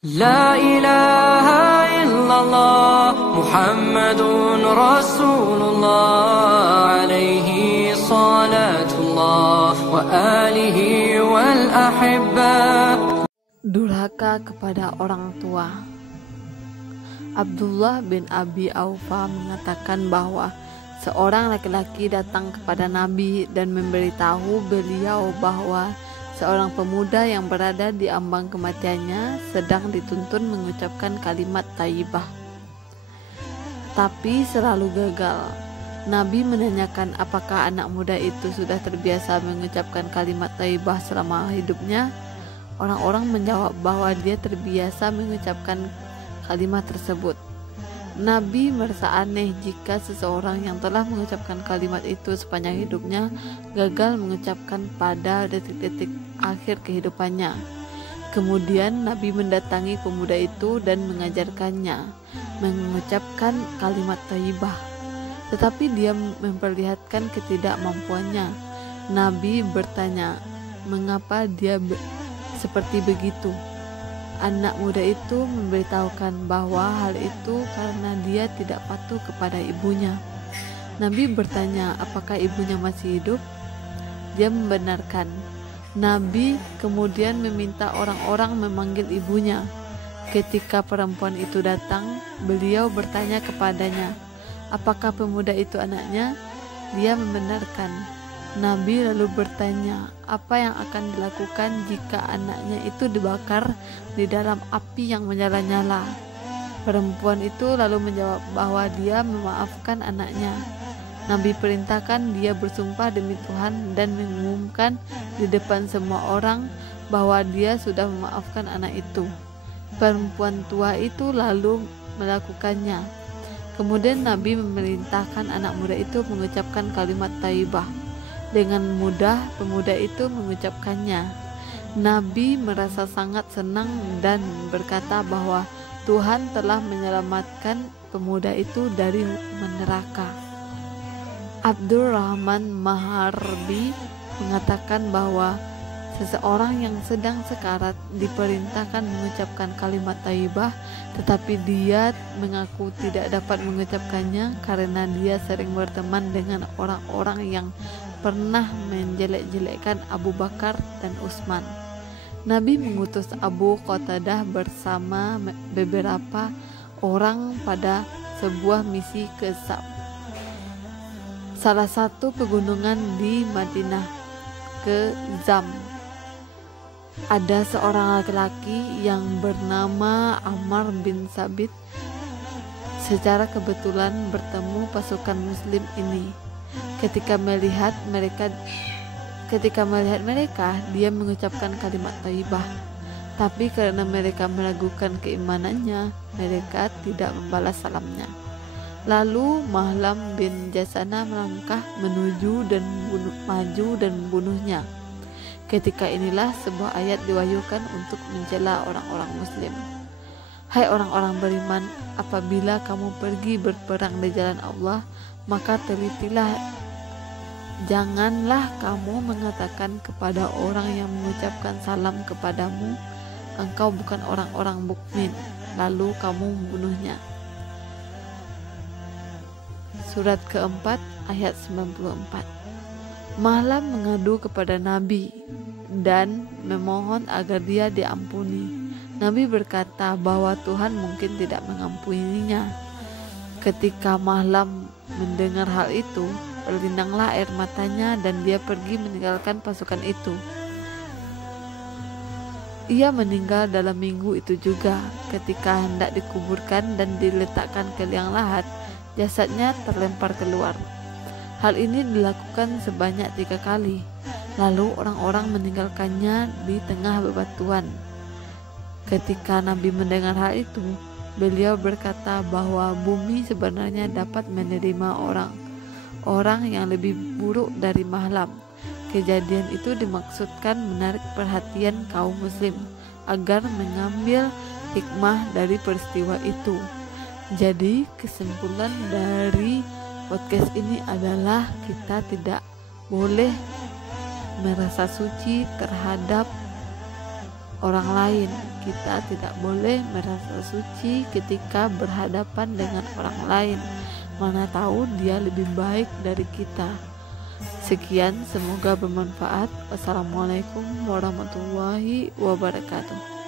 La ilaha illallah Muhammadun Rasulullah alaihi salatullah wa alihi wal ahibba. Durhaka kepada orang tua. Abdullah bin Abi Aufa mengatakan bahwa seorang laki-laki datang kepada Nabi dan memberitahu beliau bahwa seorang pemuda yang berada di ambang kematiannya sedang dituntun mengucapkan kalimat thayyibah, tapi selalu gagal. Nabi menanyakan apakah anak muda itu sudah terbiasa mengucapkan kalimat thayyibah selama hidupnya. Orang-orang menjawab bahwa dia terbiasa mengucapkan kalimat tersebut. Nabi merasa aneh jika seseorang yang telah mengucapkan kalimat itu sepanjang hidupnya gagal mengucapkan pada detik-detik akhir kehidupannya. Kemudian Nabi mendatangi pemuda itu dan mengajarkannya mengucapkan kalimat thayyibah, tetapi dia memperlihatkan ketidakmampuannya. Nabi bertanya, mengapa dia seperti begitu? Anak muda itu memberitahukan bahwa hal itu karena dia tidak patuh kepada ibunya. Nabi bertanya, apakah ibunya masih hidup? Dia membenarkan. Nabi kemudian meminta orang-orang memanggil ibunya. Ketika perempuan itu datang, beliau bertanya kepadanya, apakah pemuda itu anaknya? Dia membenarkan. Nabi lalu bertanya, apa yang akan dilakukan jika anaknya itu dibakar di dalam api yang menyala-nyala? Perempuan itu lalu menjawab bahwa dia memaafkan anaknya. Nabi perintahkan dia bersumpah demi Tuhan dan mengumumkan di depan semua orang bahwa dia sudah memaafkan anak itu. Perempuan tua itu lalu melakukannya. Kemudian Nabi memerintahkan anak muda itu mengucapkan kalimat thayyibah. Dengan mudah pemuda itu mengucapkannya. Nabi merasa sangat senang dan berkata bahwa Tuhan telah menyelamatkan pemuda itu dari neraka. Abdurrahman Maharbi mengatakan bahwa seseorang yang sedang sekarat diperintahkan mengucapkan kalimat thayyibah, tetapi dia mengaku tidak dapat mengucapkannya karena dia sering berteman dengan orang-orang yang pernah menjelek-jelekkan Abu Bakar dan Utsman. Nabi mengutus Abu Qatadah bersama beberapa orang pada sebuah misi ke salah satu pegunungan di Madinah, ke Zam. Ada seorang laki-laki yang bernama Ammar bin Sabit secara kebetulan bertemu pasukan muslim ini. Ketika melihat mereka, dia mengucapkan kalimat thayyibah. Tapi karena mereka meragukan keimanannya, mereka tidak membalas salamnya. Lalu Mahlam bin Jasana melangkah maju dan membunuhnya. Ketika inilah sebuah ayat diwahyukan untuk mencela orang-orang muslim. Hai orang-orang beriman, apabila kamu pergi berperang di jalan Allah, maka telitilah, janganlah kamu mengatakan kepada orang yang mengucapkan salam kepadamu, engkau bukan orang-orang mukmin, lalu kamu membunuhnya. Surat keempat ayat 94. Mahlam mengadu kepada Nabi dan memohon agar dia diampuni. Nabi berkata bahwa Tuhan mungkin tidak mengampuninya. Ketika Mahlam mendengar hal itu, berlinanglah air matanya dan dia pergi meninggalkan pasukan itu. Ia meninggal dalam minggu itu juga. Ketika hendak dikuburkan dan diletakkan ke liang lahat, jasadnya terlempar keluar. Hal ini dilakukan sebanyak 3 kali. Lalu orang-orang meninggalkannya di tengah bebatuan. Ketika Nabi mendengar hal itu, beliau berkata bahwa bumi sebenarnya dapat menerima orang yang lebih buruk dari Mahlam. Kejadian itu dimaksudkan menarik perhatian kaum muslim agar mengambil hikmah dari peristiwa itu. Jadi kesimpulan dari podcast ini adalah kita tidak boleh merasa suci terhadap orang lain. Kita tidak boleh merasa suci ketika berhadapan dengan orang lain, mana tahu dia lebih baik dari kita. Sekian, semoga bermanfaat. Wassalamualaikum warahmatullahi wabarakatuh.